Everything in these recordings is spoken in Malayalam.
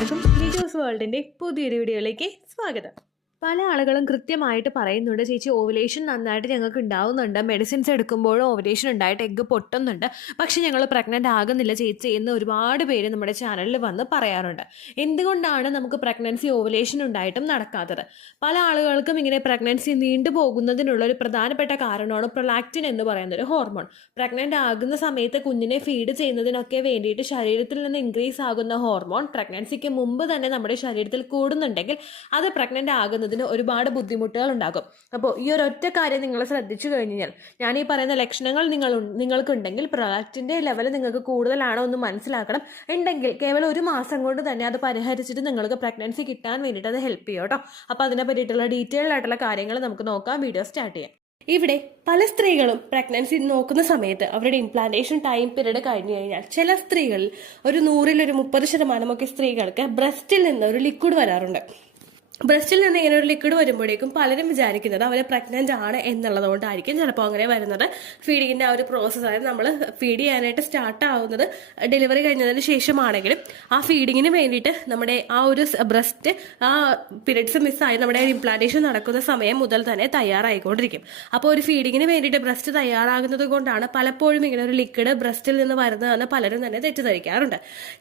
എല്ലാവർക്കും ലിജോസ് വേൾഡിന്റെ പുതിയൊരു വീഡിയോയിലേക്ക് സ്വാഗതം. പല ആളുകളും കൃത്യമായിട്ട് പറയുന്നുണ്ട്, ചേച്ചി ഓവുലേഷൻ നന്നായിട്ട് ഞങ്ങൾക്ക് ഉണ്ടാവുന്നുണ്ട്, മെഡിസിൻസ് എടുക്കുമ്പോഴും ഓവുലേഷൻ ഉണ്ടായിട്ട് എഗ്ഗ് പൊട്ടുന്നുണ്ട്, പക്ഷെ ഞങ്ങൾ പ്രഗ്നൻ്റ് ആകുന്നില്ല ചേച്ചി എന്ന് ഒരുപാട് പേര് നമ്മുടെ ചാനലിൽ വന്ന് പറയാറുണ്ട്. എന്തുകൊണ്ടാണ് നമുക്ക് പ്രഗ്നൻസി ഓവുലേഷൻ ഉണ്ടായിട്ടും നടക്കാത്തത്? പല ആളുകൾക്കും ഇങ്ങനെ പ്രഗ്നൻസി നീണ്ടു പോകുന്നതിനുള്ള ഒരു പ്രധാനപ്പെട്ട കാരണമാണ് പ്രൊലാക്റ്റിൻ എന്ന് പറയുന്ന ഒരു ഹോർമോൺ. പ്രഗ്നൻ്റ് ആകുന്ന സമയത്ത് കുഞ്ഞിനെ ഫീഡ് ചെയ്യുന്നതിനൊക്കെ വേണ്ടിയിട്ട് ശരീരത്തിൽ നിന്ന് ഇൻക്രീസ് ആകുന്ന ഹോർമോൺ പ്രഗ്നൻസിക്ക് മുമ്പ് തന്നെ നമ്മുടെ ശരീരത്തിൽ കൂടുന്നുണ്ടെങ്കിൽ അത് പ്രഗ്നൻ്റ് ആകുന്നത് ഒരുപാട് ബുദ്ധിമുട്ടുകൾ ഉണ്ടാകും. അപ്പോൾ ഈ ഒരു ഒറ്റ കാര്യം നിങ്ങൾ ശ്രദ്ധിച്ചു കഴിഞ്ഞാൽ, ഞാൻ ഈ പറയുന്ന ലക്ഷണങ്ങൾ നിങ്ങൾക്കുണ്ടെങ്കിൽ പ്രൊലാക്റ്റിൻ്റെ ലെവൽ നിങ്ങൾക്ക് കൂടുതലാണോ എന്ന് മനസ്സിലാക്കണം. ഉണ്ടെങ്കിൽ കേവലം 1 മാസം കൊണ്ട് തന്നെ അത് പരിഹരിച്ചിട്ട് നിങ്ങൾക്ക് പ്രഗ്നൻസി കിട്ടാൻ വേണ്ടിയിട്ട് അത് ഹെൽപ്പ് ചെയ്യും കേട്ടോ. അപ്പോൾ അതിനെ പറ്റിയിട്ടുള്ള ഡീറ്റെയിൽഡ് ആയിട്ടുള്ള കാര്യങ്ങൾ നമുക്ക് നോക്കാം. വീഡിയോ സ്റ്റാർട്ട് ചെയ്യാം. ഇവിടെ പല സ്ത്രീകളും പ്രഗ്നൻസി നോക്കുന്ന സമയത്ത് അവരുടെ ഇംപ്ലാന്റേഷൻ ടൈം പീരീഡ് കഴിഞ്ഞു കഴിഞ്ഞാൽ ചില സ്ത്രീകളിൽ ഒരു 100-ൽ ഒരു 30% സ്ത്രീകൾക്ക് ബ്രസ്റ്റിൽ നിന്ന് ഒരു ലിക്വിഡ് വരാറുണ്ട്. ബ്രസ്റ്റിൽ നിന്ന് ഇങ്ങനെ ഒരു ലിക്വിഡ് വരുമ്പോഴേക്കും പലരും വിചാരിക്കുന്നത് അവർ പ്രഗ്നന്റ് ആണ് എന്നുള്ളതുകൊണ്ടായിരിക്കും ചിലപ്പോൾ അങ്ങനെ വരുന്നത്. ഫീഡിങ്ങിന്റെ ആ ഒരു പ്രോസസ്സ്, അതായത് നമ്മൾ ഫീഡ് ചെയ്യാനായിട്ട് സ്റ്റാർട്ട് ആവുന്നത് ഡെലിവറി കഴിഞ്ഞതിന് ശേഷമാണെങ്കിലും ആ ഫീഡിങ്ങിന് വേണ്ടിയിട്ട് നമ്മുടെ ആ ഒരു ബ്രസ്റ്റ് ആ പീരിയഡ്സ് മിസ്സായി നമ്മുടെ ഇംപ്ലാന്റേഷൻ നടക്കുന്ന സമയം മുതൽ തന്നെ തയ്യാറായിക്കൊണ്ടിരിക്കും. അപ്പോൾ ഒരു ഫീഡിങ്ങിന് വേണ്ടിയിട്ട് ബ്രസ്റ്റ് തയ്യാറാകുന്നത് കൊണ്ടാണ് പലപ്പോഴും ഇങ്ങനെ ഒരു ലിക്വിഡ് ബ്രസ്റ്റിൽ നിന്ന് വരുന്നതെന്ന് പലരും തന്നെ തെറ്റിദ്ധരിക്കാറുണ്ട്.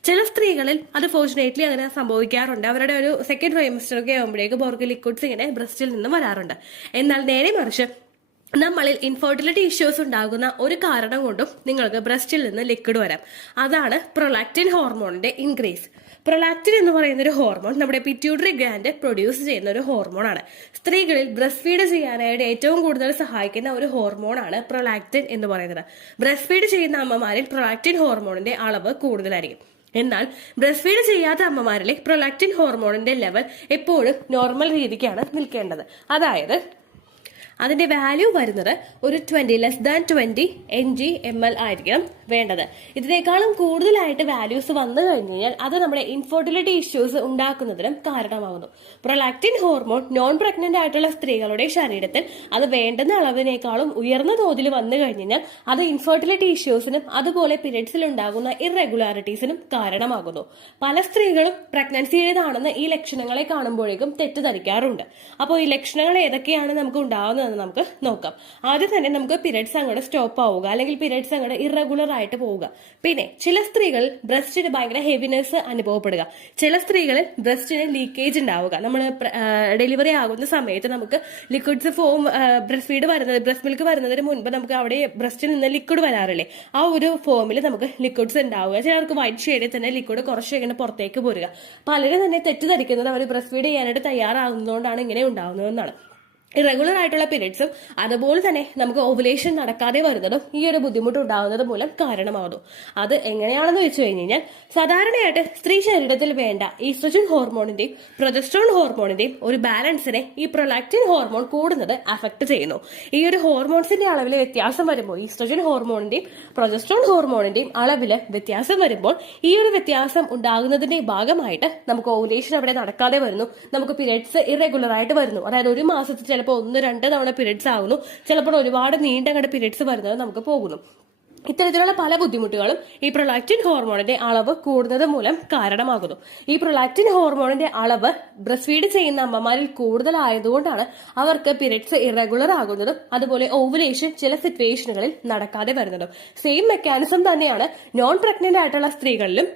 ചില സ്ത്രീകളിൽ അത് ഫോർച്ചുനേറ്റ്ലി അങ്ങനെ സംഭവിക്കാറുണ്ട്. അവരുടെ ഒരു സെക്കൻഡ് ട്രൈമസ്റ്ററൊക്കെ ആകുമ്പോഴേക്കും അവർക്ക് ലിക്വിഡ്സ് ഇങ്ങനെ ബ്രസ്റ്റിൽ നിന്ന് വരാറുണ്ട്. എന്നാൽ നേരെ മറിച്ച് നമ്മളിൽ ഇൻഫെർട്ടിലിറ്റി ഇഷ്യൂസ് ഉണ്ടാകുന്ന ഒരു കാരണം കൊണ്ടും നിങ്ങൾക്ക് ബ്രസ്റ്റിൽ നിന്ന് ലിക്വിഡ് വരാം. അതാണ് പ്രൊലാക്റ്റിൻ ഹോർമോണിന്റെ ഇൻക്രീസ്. പ്രൊലാക്റ്റിൻ എന്ന് പറയുന്ന ഒരു ഹോർമോൺ നമ്മുടെ പിറ്റ്യൂട്ടറി ഗ്ലാൻഡ് പ്രൊഡ്യൂസ് ചെയ്യുന്ന ഒരു ഹോർമോണാണ്. സ്ത്രീകളിൽ ബ്രസ്റ്റ് ഫീഡ് ചെയ്യാനായിട്ട് ഏറ്റവും കൂടുതൽ സഹായിക്കുന്ന ഒരു ഹോർമോണാണ് പ്രൊലാക്റ്റിൻ എന്ന് പറയുന്നത്. ബ്രസ്റ്റ് ഫീഡ് ചെയ്യുന്ന അമ്മമാരിൽ പ്രൊലാക്റ്റിൻ ഹോർമോണിന്റെ അളവ് കൂടുതലായിരിക്കും. എന്നാൽ ബ്രസ്റ്റ് ഫീഡ് ചെയ്യാത്ത അമ്മമാരിലെ പ്രൊലാക്റ്റിൻ ഹോർമോണിന്റെ ലെവൽ എപ്പോഴും നോർമൽ രീതിക്കാണ് നിൽക്കേണ്ടത്. അതായത് അതിന്റെ വാല്യൂ വരുന്നത് ഒരു 20 mg/ml ആയിരിക്കണം വേണ്ടത്. ഇതിനേക്കാളും കൂടുതലായിട്ട് വാല്യൂസ് വന്നു കഴിഞ്ഞു കഴിഞ്ഞാൽ അത് നമ്മുടെ ഇൻഫെർട്ടിലിറ്റി ഇഷ്യൂസ് ഉണ്ടാക്കുന്നതിനും കാരണമാകുന്നു. പ്രൊലാക്റ്റിൻ ഹോർമോൺ നോൺ പ്രഗ്നന്റ് ആയിട്ടുള്ള സ്ത്രീകളുടെ ശരീരത്തിൽ അത് വേണ്ടുന്ന അളവിനേക്കാളും ഉയർന്ന തോതിൽ വന്നു കഴിഞ്ഞാൽ അത് ഇൻഫെർട്ടിലിറ്റി ഇഷ്യൂസിനും അതുപോലെ പീരിയഡ്സിൽ ഉണ്ടാകുന്ന ഇറഗുലാരിറ്റീസിനും കാരണമാകുന്നു. പല സ്ത്രീകളും പ്രഗ്നൻസിയുടേതാണെന്ന് ഈ ലക്ഷണങ്ങളെ കാണുമ്പോഴേക്കും തെറ്റിദ്ധരിക്കാറുണ്ട്. അപ്പോൾ ഈ ലക്ഷണങ്ങൾ ഏതൊക്കെയാണ് നമുക്ക് ഉണ്ടാകുന്നത് നമുക്ക് നോക്കാം. ആദ്യം തന്നെ നമുക്ക് പീരിയഡ്സ് അങ്ങോട്ട് സ്റ്റോപ്പ് ആവുക, അല്ലെങ്കിൽ പീരിയഡ്സ് അങ്ങോട്ട് ഇറഗുലർ ആയിട്ട് പോവുക. പിന്നെ ചില സ്ത്രീകൾ ബ്രസ്റ്റിന് ഭയങ്കര ഹെവിനെസ് അനുഭവപ്പെടുക. ചില സ്ത്രീകളിൽ ബ്രസ്റ്റിന് ലീക്കേജ് ഉണ്ടാവുക. നമ്മൾ ഡെലിവറി ആകുന്ന സമയത്ത് നമുക്ക് ലിക്വിഡ്സ് ഫോം ബ്രസ്റ്റ് മിൽക്ക് വരുന്നതിന് മുൻപ് നമുക്ക് അവിടെ ബ്രസ്റ്റിൽ നിന്ന് ലിക്വിഡ് വരാറില്ലേ, ആ ഒരു ഫോമിൽ നമുക്ക് ലിക്വിഡ്സ് ഉണ്ടാവുക. ചിലർക്ക് വൈറ്റ് ഷെയ്ഡിൽ തന്നെ ലിക്വിഡ് കുറച്ച് ഇങ്ങനെ പുറത്തേക്ക് പോരുക. പലരും തന്നെ തെറ്റിദ്ധരിക്കുന്നത് അവർ ബ്രസ്റ്റ് ഫീഡ് ചെയ്യാനായിട്ട് തയ്യാറാകുന്നതുകൊണ്ടാണ് ഇങ്ങനെ ഉണ്ടാവുന്നതെന്നാണ്. ഇറഗുലർ ആയിട്ടുള്ള പീരിയഡ്സും അതുപോലെ തന്നെ നമുക്ക് ഓവുലേഷൻ നടക്കാതെ വരുന്നതും ഈ ഒരു ബുദ്ധിമുട്ട് ഉണ്ടാകുന്നത് മൂലം കാരണമാകുന്നു. അത് എങ്ങനെയാണെന്ന് വെച്ച് കഴിഞ്ഞാൽ, സാധാരണയായിട്ട് സ്ത്രീ ശരീരത്തിൽ വേണ്ട ഈസ്ട്രജൻ ഹോർമോണിന്റെയും പ്രൊജസ്ട്രോൺ ഹോർമോണിന്റെയും ഒരു ബാലൻസിനെ ഈ പ്രൊലാക്റ്റിൻ ഹോർമോൺ കൂടുന്നത് അഫക്ട് ചെയ്യുന്നു. ഈ ഒരു ഹോർമോൺസിന്റെ അളവിൽ വ്യത്യാസം വരുമ്പോൾ, ഈസ്ട്രജൻ ഹോർമോണിന്റെയും പ്രൊജസ്ട്രോൺ ഹോർമോണിന്റെയും അളവിൽ വ്യത്യാസം വരുമ്പോൾ ഈ ഒരു വ്യത്യാസം ഉണ്ടാകുന്നതിന്റെ ഭാഗമായിട്ട് നമുക്ക് ഓവുലേഷൻ അവിടെ നടക്കാതെ വരുന്നു. നമുക്ക് പീരിയഡ്സ് ഇറഗുലർ ആയിട്ട് വരുന്നു. അതായത് ഒരു മാസത്തിൽ ചിലപ്പോൾ 1-2 തവണ പീരിയഡ്സ് ആകുന്നു, ചിലപ്പോൾ ഒരുപാട് നീണ്ടങ്ങടെ പീരിയഡ്സ് വരുന്നത് നമുക്ക് പോകുന്നു. ഇത്തരത്തിലുള്ള പല ബുദ്ധിമുട്ടുകളും ഈ പ്രൊലാക്റ്റിൻ ഹോർമോണിന്റെ അളവ് കൂടുന്നത് മൂലം കാരണമാകുന്നു. ഈ പ്രൊലാക്റ്റിൻ ഹോർമോണിന്റെ അളവ് ബ്രസ്റ്റ് ഫീഡ് ചെയ്യുന്ന അമ്മമാരിൽ കൂടുതലായതുകൊണ്ടാണ് അവർക്ക് പീരിയഡ്സ് ഇറഗുലർ ആകുന്നതും അതുപോലെ ഓവുലേഷൻ ചില സിറ്റുവേഷനുകളിൽ നടക്കാതെ വരുന്നതും. സെയിം മെക്കാനിസം തന്നെയാണ് നോൺ പ്രഗ്നന്റ് ആയിട്ടുള്ള സ്ത്രീകളിലും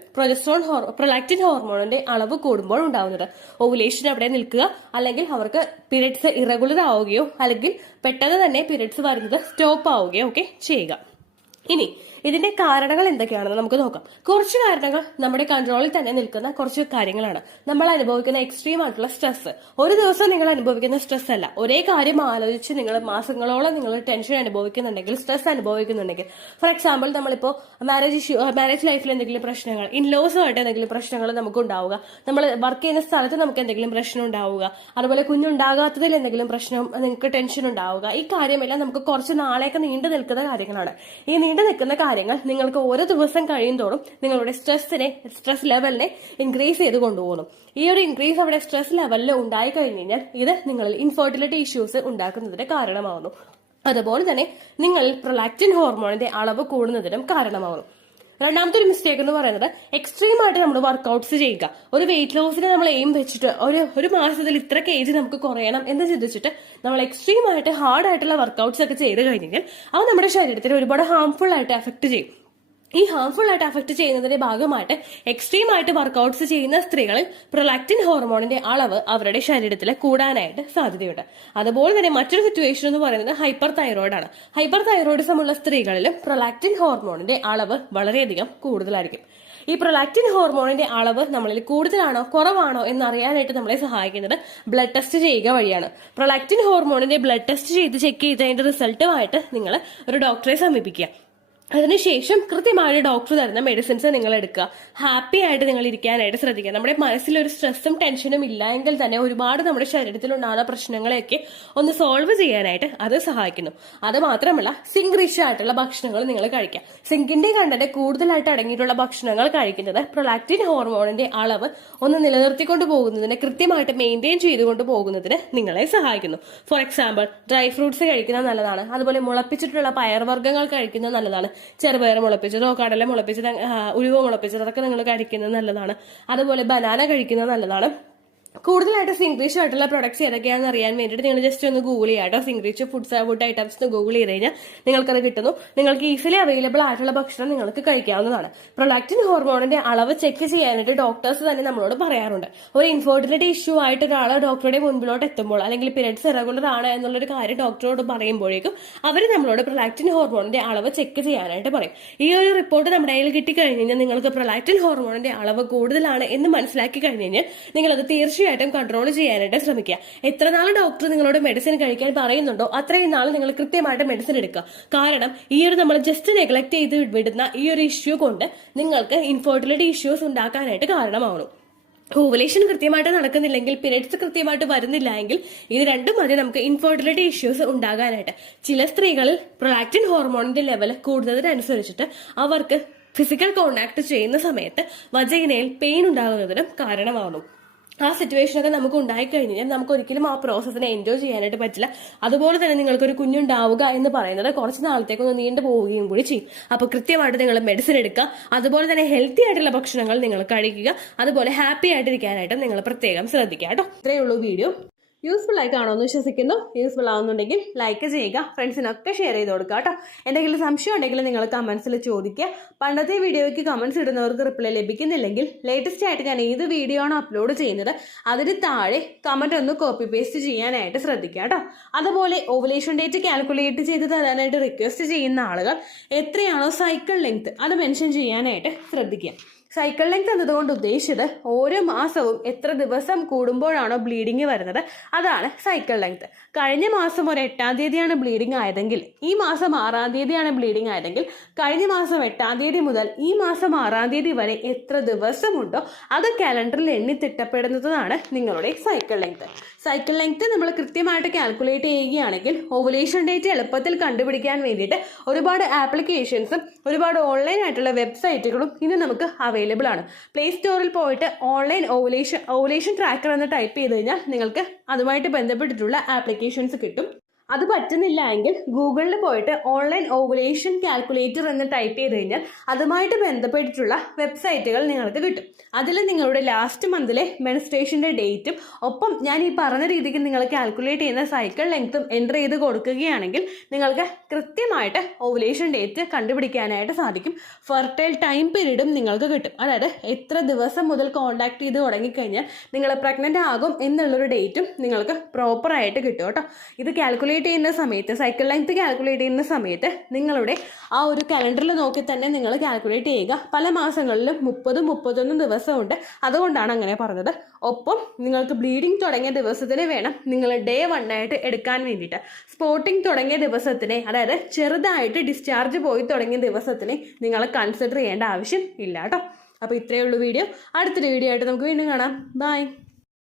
പ്രൊലാക്റ്റിൻ ഹോർമോണിന്റെ അളവ് കൂടുമ്പോൾ ഉണ്ടാവുന്നത്. ഓവുലേഷൻ അവിടെ നിൽക്കുക, അല്ലെങ്കിൽ അവർക്ക് പീരിയഡ്സ് ഇറഗുലർ ആവുകയോ അല്ലെങ്കിൽ പെട്ടെന്ന് തന്നെ പീരിയഡ്സ് വരുന്നത് സ്റ്റോപ്പ് ആവുകയോ ഒക്കെ ചെയ്യുക. ഇനി ഇതിന്റെ കാരണങ്ങൾ എന്തൊക്കെയാണെന്ന് നമുക്ക് നോക്കാം. കുറച്ച് കാരണങ്ങൾ നമ്മുടെ കൺട്രോളിൽ തന്നെ നിൽക്കുന്ന കുറച്ച് കാര്യങ്ങളാണ്. നമ്മൾ അനുഭവിക്കുന്ന എക്സ്ട്രീം ആയിട്ടുള്ള സ്ട്രെസ്. ഒരു ദിവസം നിങ്ങൾ അനുഭവിക്കുന്ന സ്ട്രെസ് അല്ല, ഒരേ കാര്യം ആലോചിച്ച് നിങ്ങൾ മാസങ്ങളോളം നിങ്ങൾ ടെൻഷൻ അനുഭവിക്കുന്നുണ്ടെങ്കിൽ, സ്ട്രെസ് അനുഭവിക്കുന്നുണ്ടെങ്കിൽ, ഫോർ എക്സാമ്പിൾ നമ്മളിപ്പോ മാരേജ് ലൈഫിൽ എന്തെങ്കിലും പ്രശ്നങ്ങൾ, ഇൻലോസുമായിട്ട് എന്തെങ്കിലും പ്രശ്നങ്ങൾ നമുക്ക് ഉണ്ടാവുക, നമ്മൾ വർക്ക് ചെയ്യുന്ന സ്ഥലത്ത് നമുക്ക് എന്തെങ്കിലും പ്രശ്നം ഉണ്ടാവുക, അതുപോലെ കുഞ്ഞുണ്ടാകാത്തതിൽ എന്തെങ്കിലും പ്രശ്നം, നിങ്ങൾക്ക് ടെൻഷൻ ഉണ്ടാവുക, ഈ കാര്യമെല്ലാം നമുക്ക് കുറച്ച് നാളെയൊക്കെ നീണ്ടു നിൽക്കുന്ന കാര്യങ്ങളാണ്. ഈ നീണ്ടു നിൽക്കുന്ന കാര്യങ്ങൾ നിങ്ങൾക്ക് ഓരോ ദിവസം കഴിയുന്തോറും നിങ്ങളുടെ സ്ട്രെസ് ലെവലിനെ ഇൻക്രീസ് ചെയ്ത് കൊണ്ടുപോകുന്നു. ഈ ഒരു ഇൻക്രീസ് അവിടെ സ്ട്രെസ് ലെവലിൽ ഉണ്ടായി കഴിഞ്ഞു കഴിഞ്ഞാൽ ഇത് നിങ്ങളിൽ ഇൻഫെർട്ടിലിറ്റി ഇഷ്യൂസ് ഉണ്ടാക്കുന്നതിന് കാരണമാകുന്നു. അതുപോലെ തന്നെ നിങ്ങളിൽ പ്രൊലാക്റ്റിൻ ഹോർമോണിന്റെ അളവ് കൂടുന്നതിനും കാരണമാകുന്നു. രണ്ടാമത്തെ ഒരു മിസ്റ്റേക്ക് എന്ന് പറയുന്നത് എക്സ്ട്രീം ആയിട്ട് നമ്മൾ വർക്കൗട്ട്സ് ചെയ്യുക. ഒരു വെയിറ്റ് ലോസിന് നമ്മൾ എയിം വെച്ചിട്ട് ഒരു മാസത്തിൽ ഇത്ര kg നമുക്ക് കുറയണം എന്ന് ചിന്തിച്ചിട്ട് നമ്മൾ എക്സ്ട്രീം ആയിട്ട് ഹാർഡ് ആയിട്ടുള്ള വർക്കൗട്ട്സ് ഒക്കെ ചെയ്ത് കഴിഞ്ഞാൽ അത് നമ്മുടെ ശരീരത്തിന് ഒരുപാട് ഹാർംഫുൾ ആയിട്ട് എഫക്ട് ചെയ്യും. ഈ ഹാർംഫുൾ ആയിട്ട് അഫക്ട് ചെയ്യുന്നതിന്റെ ഭാഗമായിട്ട് എക്സ്ട്രീം ആയിട്ട് വർക്കൗട്ട്സ് ചെയ്യുന്ന സ്ത്രീകളിൽ പ്രൊലാക്റ്റിൻ ഹോർമോണിന്റെ അളവ് അവരുടെ ശരീരത്തിൽ കൂടാനായിട്ട് സാധ്യതയുണ്ട്. അതുപോലെ തന്നെ മറ്റൊരു സിറ്റുവേഷൻ എന്ന് പറയുന്നത് ഹൈപ്പർ തൈറോയിഡ് ആണ്. ഹൈപ്പർ തൈറോയിഡിസം ഉള്ള സ്ത്രീകളിലും പ്രൊലാക്റ്റിൻ ഹോർമോണിന്റെ അളവ് വളരെയധികം കൂടുതലായിരിക്കും. ഈ പ്രൊലാക്റ്റിൻ ഹോർമോണിന്റെ അളവ് നമ്മളിൽ കൂടുതലാണോ കുറവാണോ എന്നറിയാനായിട്ട് നമ്മളെ സഹായിക്കുന്നത് ബ്ലഡ് ടെസ്റ്റ് ചെയ്യുക വഴിയാണ്. പ്രൊലാക്റ്റിൻ ഹോർമോണിന്റെ ബ്ലഡ് ടെസ്റ്റ് ചെയ്ത് ചെക്ക് ചെയ്തതിന്റെ റിസൾട്ടുമായിട്ട് നിങ്ങൾ ഒരു ഡോക്ടറെ സമീപിക്കുക. അതിനുശേഷം കൃത്യമായ ഡോക്ടർ തരുന്ന മെഡിസിൻസ് നിങ്ങൾ എടുക്കുക. ഹാപ്പി ആയിട്ട് നിങ്ങൾ ഇരിക്കാനായിട്ട് ശ്രദ്ധിക്കുക. നമ്മുടെ മനസ്സിലൊരു സ്ട്രെസ്സും ടെൻഷനും ഇല്ല എങ്കിൽ തന്നെ ഒരുപാട് നമ്മുടെ ശരീരത്തിൽ ഉണ്ടാകുന്ന പ്രശ്നങ്ങളെയൊക്കെ ഒന്ന് സോൾവ് ചെയ്യാനായിട്ട് അത് സഹായിക്കുന്നു. അത് മാത്രമല്ല സിങ്ക് റിച്ച് ആയിട്ടുള്ള ഭക്ഷണങ്ങൾ നിങ്ങൾ കഴിക്കുക. സിങ്കിന്റെ കണ്ടന്റ് കൂടുതലായിട്ട് അടങ്ങിയിട്ടുള്ള ഭക്ഷണങ്ങൾ കഴിക്കുന്നത് പ്രൊലാക്റ്റിൻ ഹോർമോണിന്റെ അളവ് ഒന്ന് നിലനിർത്തിക്കൊണ്ട് പോകുന്നതിന്, കൃത്യമായിട്ട് മെയിൻറ്റെയിൻ ചെയ്തുകൊണ്ട് പോകുന്നതിന് നിങ്ങളെ സഹായിക്കുന്നു. ഫോർ എക്സാമ്പിൾ ഡ്രൈ ഫ്രൂട്ട്സ് കഴിക്കുന്നത് നല്ലതാണ്. അതുപോലെ മുളപ്പിച്ചിട്ടുള്ള പയർവർഗ്ഗങ്ങൾ കഴിക്കുന്നത് നല്ലതാണ്. ചെറുപയർ മുളപ്പിച്ചതോ കടല മുളപ്പിച്ചത് ഉലുവ മുളപ്പിച്ചത് അതൊക്കെ നിങ്ങൾ കഴിക്കുന്നത് നല്ലതാണ്. അതുപോലെ ബനാന കഴിക്കുന്നത് നല്ലതാണ്. കൂടുതലായിട്ട് സിങ്ക് റിച്ച് ആയിട്ടുള്ള പ്രൊഡക്ട്സ് ഏതൊക്കെയാണെന്ന് അറിയാൻ വേണ്ടിയിട്ട് നിങ്ങൾ ജസ്റ്റ് ഒന്ന് ഗൂഗിൾ ചെയ്യാം കേട്ടോ. സിങ്ക് റിച്ച് ഫുഡ് ഐറ്റംസ് എന്ന് ഗൂഗിൾ ചെയ്ത് കഴിഞ്ഞാൽ നിങ്ങൾക്കത് കിട്ടുന്നു. നിങ്ങൾക്ക് ഈസിലി അവൈലബിൾ ആയിട്ടുള്ള ഭക്ഷണം നിങ്ങൾക്ക് കഴിക്കാവുന്നതാണ്. പ്രൊലാക്റ്റിൻ ഹോർമോണിന്റെ അളവ് ചെക്ക് ചെയ്യാനായിട്ട് ഡോക്ടേഴ്സ് തന്നെ നമ്മളോട് പറയാറുണ്ട്. ഒരു ഇൻഫെർട്ടിലിറ്റി ഇഷ്യൂ ആയിട്ട് ഒരാൾ ഡോക്ടറുടെ മുൻപിലോട്ട് എത്തുമ്പോൾ, അല്ലെങ്കിൽ പീരിയഡ്സ് ഇറഗുലർ ആണ് എന്നുള്ളൊരു കാര്യം ഡോക്ടറോട് പറയുമ്പോഴേക്കും അവർ നമ്മളോട് പ്രൊലാക്റ്റിൻ ഹോർമോണിന്റെ അളവ് ചെക്ക് ചെയ്യാനായിട്ട് പറയും. ഈ ഒരു റിപ്പോർട്ട് നമ്മുടെ കയ്യിൽ കിട്ടിക്കഴിഞ്ഞ് കഴിഞ്ഞാൽ നിങ്ങൾക്ക് പ്രൊലാക്റ്റിൻ ഹോർമോണിന്റെ അളവ് കൂടുതലാണ് എന്ന് മനസ്സിലാക്കി കഴിഞ്ഞ് കഴിഞ്ഞാൽ നിങ്ങളത് തീർച്ചയായിട്ടും കൺട്രോൾ ചെയ്യാനായിട്ട് ശ്രമിക്കുക. എത്ര നാൾ ഡോക്ടർ നിങ്ങളോട് മെഡിസിൻ കഴിക്കാൻ പറയുന്നുണ്ടോ അത്രയും നാൾ നിങ്ങൾ കൃത്യമായിട്ട് മെഡിസിൻ എടുക്കുക. കാരണം ഈ ഒരു നമ്മൾ ജസ്റ്റ് നെഗ്ലക്ട് ചെയ്ത് വിടുന്ന ഈ ഒരു ഇഷ്യൂ കൊണ്ട് നിങ്ങൾക്ക് ഇൻഫെർട്ടിലിറ്റി ഇഷ്യൂസ് ഉണ്ടാക്കാനായിട്ട് കാരണമാവണം. ഓവുലേഷൻ കൃത്യമായിട്ട് നടക്കുന്നില്ലെങ്കിൽ, പീരിയഡ്സ് കൃത്യമായിട്ട് വരുന്നില്ല എങ്കിൽ ഇത് രണ്ടും മതി നമുക്ക് ഇൻഫെർട്ടിലിറ്റി ഇഷ്യൂസ് ഉണ്ടാകാനായിട്ട്. ചില സ്ത്രീകളിൽ പ്രൊലാക്റ്റിൻ ഹോർമോണിന്റെ ലെവൽ കൂടുന്നതിനനുസരിച്ചിട്ട് അവർക്ക് ഫിസിക്കൽ കോണ്ടാക്ട് ചെയ്യുന്ന സമയത്ത് വജൈനയിൽ പെയിൻ ഉണ്ടാകുന്നതിനും കാരണമാവുന്നു. ആ സിറ്റുവേഷനൊക്കെ നമുക്ക് ഉണ്ടായിക്കഴിഞ്ഞാൽ നമുക്ക് ഒരിക്കലും ആ പ്രോസസ്സിനെ എൻജോയ് ചെയ്യാനായിട്ട് പറ്റില്ല. അതുപോലെ തന്നെ നിങ്ങൾക്കൊരു കുഞ്ഞുണ്ടാവുക എന്ന് പറയുന്നത് കുറച്ച് നാളത്തേക്കൊന്ന് നീണ്ടു പോവുകയും കൂടി ചെയ്യും. അപ്പോൾ കൃത്യമായിട്ട് നിങ്ങൾ മെഡിസിൻ എടുക്കുക. അതുപോലെ തന്നെ ഹെൽത്തി ആയിട്ടുള്ള ഭക്ഷണങ്ങൾ നിങ്ങൾ കഴിക്കുക. അതുപോലെ ഹാപ്പി ആയിട്ടിരിക്കാനായിട്ട് നിങ്ങൾ പ്രത്യേകം ശ്രദ്ധിക്കുക കേട്ടോ. ഇത്രയേ ഉള്ളൂ വീഡിയോ. യൂസ്ഫുൾ ആയി കാണുമെന്ന് വിശ്വസിക്കുന്നു. യൂസ്ഫുൾ ആവുന്നുണ്ടെങ്കിൽ ലൈക്ക് ചെയ്യുക, ഫ്രണ്ട്സിനൊക്കെ ഷെയർ ചെയ്ത് കൊടുക്കുക കേട്ടോ. എന്തെങ്കിലും സംശയം ഉണ്ടെങ്കിൽ നിങ്ങൾ കമൻസിൽ ചോദിക്കുക. പണ്ടത്തെ വീഡിയോയ്ക്ക് കമൻസ് ഇടുന്നവർക്ക് റിപ്ലൈ ലഭിക്കുന്നില്ലെങ്കിൽ ലേറ്റസ്റ്റ് ആയിട്ട് ഞാൻ ഏത് വീഡിയോ ആണ് അപ്ലോഡ് ചെയ്യുന്നത് അതിന് താഴെ കമൻറ്റ് ഒന്ന് കോപ്പി പേസ്റ്റ് ചെയ്യാനായിട്ട് ശ്രദ്ധിക്കുക കേട്ടോ. അതുപോലെ ഓവുലേഷൻ ഡേറ്റ് കാൽക്കുലേറ്റ് ചെയ്ത് തരാനായിട്ട് റിക്വസ്റ്റ് ചെയ്യുന്ന ആളുകൾ എത്രയാണോ സൈക്കിൾ ലെങ്ത് അത് മെൻഷൻ ചെയ്യാനായിട്ട് ശ്രദ്ധിക്കുക. സൈക്കിൾ ലെങ്ത് എന്നതുകൊണ്ട് ഉദ്ദേശിച്ചത് ഓരോ മാസവും എത്ര ദിവസം കൂടുമ്പോഴാണോ ബ്ലീഡിങ് വരുന്നത് അതാണ് സൈക്കിൾ ലെങ്ത്. കഴിഞ്ഞ മാസം ഒരു 8-ാം തീയതിയാണ് ബ്ലീഡിങ് ആയതെങ്കിൽ ഈ മാസം 6-ാം തീയതിയാണ് ബ്ലീഡിങ് ആയതെങ്കിൽ കഴിഞ്ഞ മാസം 8-ാം തീയതി മുതൽ ഈ മാസം 6-ാം തീയതി വരെ എത്ര ദിവസമുണ്ടോ അത് കാലണ്ടറിൽ എണ്ണി തിട്ടപ്പെടുന്നതാണ് നിങ്ങളുടെ സൈക്കിൾ ലെങ്ത്. സൈക്കിൾ ലെങ്ത് നമ്മൾ കൃത്യമായിട്ട് കാൽക്കുലേറ്റ് ചെയ്യുകയാണെങ്കിൽ ഓവുലേഷൻ ഡേറ്റ് എളുപ്പത്തിൽ കണ്ടുപിടിക്കാൻ വേണ്ടിയിട്ട് ഒരുപാട് ആപ്ലിക്കേഷൻസും ഒരുപാട് ഓൺലൈൻ ആയിട്ടുള്ള വെബ്സൈറ്റുകളും ഇന്ന് നമുക്ക് അവൈലബിൾ ആണ്. പ്ലേ സ്റ്റോറിൽ പോയിട്ട് ഓൺലൈൻ ഓവുലേഷൻ ട്രാക്കർ എന്ന് ടൈപ്പ് ചെയ്ത് കഴിഞ്ഞാൽ നിങ്ങൾക്ക് അതുമായിട്ട് ബന്ധപ്പെട്ടിട്ടുള്ള ആപ്ലിക്കേഷൻസ് കിട്ടും. അത് പറ്റുന്നില്ല എങ്കിൽ ഗൂഗിളിൽ പോയിട്ട് ഓൺലൈൻ ഓവുലേഷൻ കാൽക്കുലേറ്റർ എന്ന് ടൈപ്പ് ചെയ്ത് കഴിഞ്ഞാൽ അതുമായിട്ട് ബന്ധപ്പെട്ടിട്ടുള്ള വെബ്സൈറ്റുകൾ നിങ്ങൾക്ക് കിട്ടും. അതിൽ നിങ്ങളുടെ ലാസ്റ്റ് മന്തിലെ മെൻസ്ട്രേഷൻ്റെ ഡേറ്റും ഒപ്പം ഞാൻ ഈ പറഞ്ഞ രീതിക്ക് നിങ്ങൾ കാൽക്കുലേറ്റ് ചെയ്യുന്ന സൈക്കിൾ ലെങ്ത്തും എൻ്റർ ചെയ്ത് കൊടുക്കുകയാണെങ്കിൽ നിങ്ങൾക്ക് കൃത്യമായിട്ട് ഓവുലേഷൻ ഡേറ്റ് കണ്ടുപിടിക്കാനായിട്ട് സാധിക്കും. ഫെർട്ടൈൽ ടൈം പീരീഡും നിങ്ങൾക്ക് കിട്ടും. അതായത് എത്ര ദിവസം മുതൽ കോൺടാക്ട് ചെയ്ത് തുടങ്ങിക്കഴിഞ്ഞാൽ നിങ്ങൾ പ്രഗ്നൻ്റ് ആകും എന്നുള്ളൊരു ഡേറ്റും നിങ്ങൾക്ക് പ്രോപ്പറായിട്ട് കിട്ടും കേട്ടോ. ഇത് കാൽക്കുലേറ്റ് ചെയ്യുന്ന സമയത്ത് സൈക്കിൾ ലെങ്ത് കാൽക്കുലേറ്റ് ചെയ്യുന്ന സമയത്ത് നിങ്ങളുടെ ആ ഒരു കലണ്ടറിൽ നോക്കി തന്നെ നിങ്ങൾ കാൽക്കുലേറ്റ് ചെയ്യുക. പല മാസങ്ങളിലും 30-31 ദിവസമുണ്ട്. അതുകൊണ്ടാണ് അങ്ങനെ പറഞ്ഞത്. ഒപ്പം നിങ്ങൾക്ക് ബ്ലീഡിങ് തുടങ്ങിയ ദിവസത്തിന് വേണം നിങ്ങൾ ഡേ 1 ആയിട്ട് എടുക്കാൻ വേണ്ടിയിട്ട്. സ്പോട്ടിങ് തുടങ്ങിയ ദിവസത്തിനെ, അതായത് ചെറുതായിട്ട് ഡിസ്ചാർജ് പോയി തുടങ്ങിയ ദിവസത്തിനെ നിങ്ങൾ കൺസിഡർ ചെയ്യേണ്ട ആവശ്യം ഇല്ല കേട്ടോ. അപ്പോൾ ഇത്രയേ ഉള്ളൂ വീഡിയോ. അടുത്തൊരു വീഡിയോ ആയിട്ട് നമുക്ക് വീണ്ടും കാണാം. ബൈ.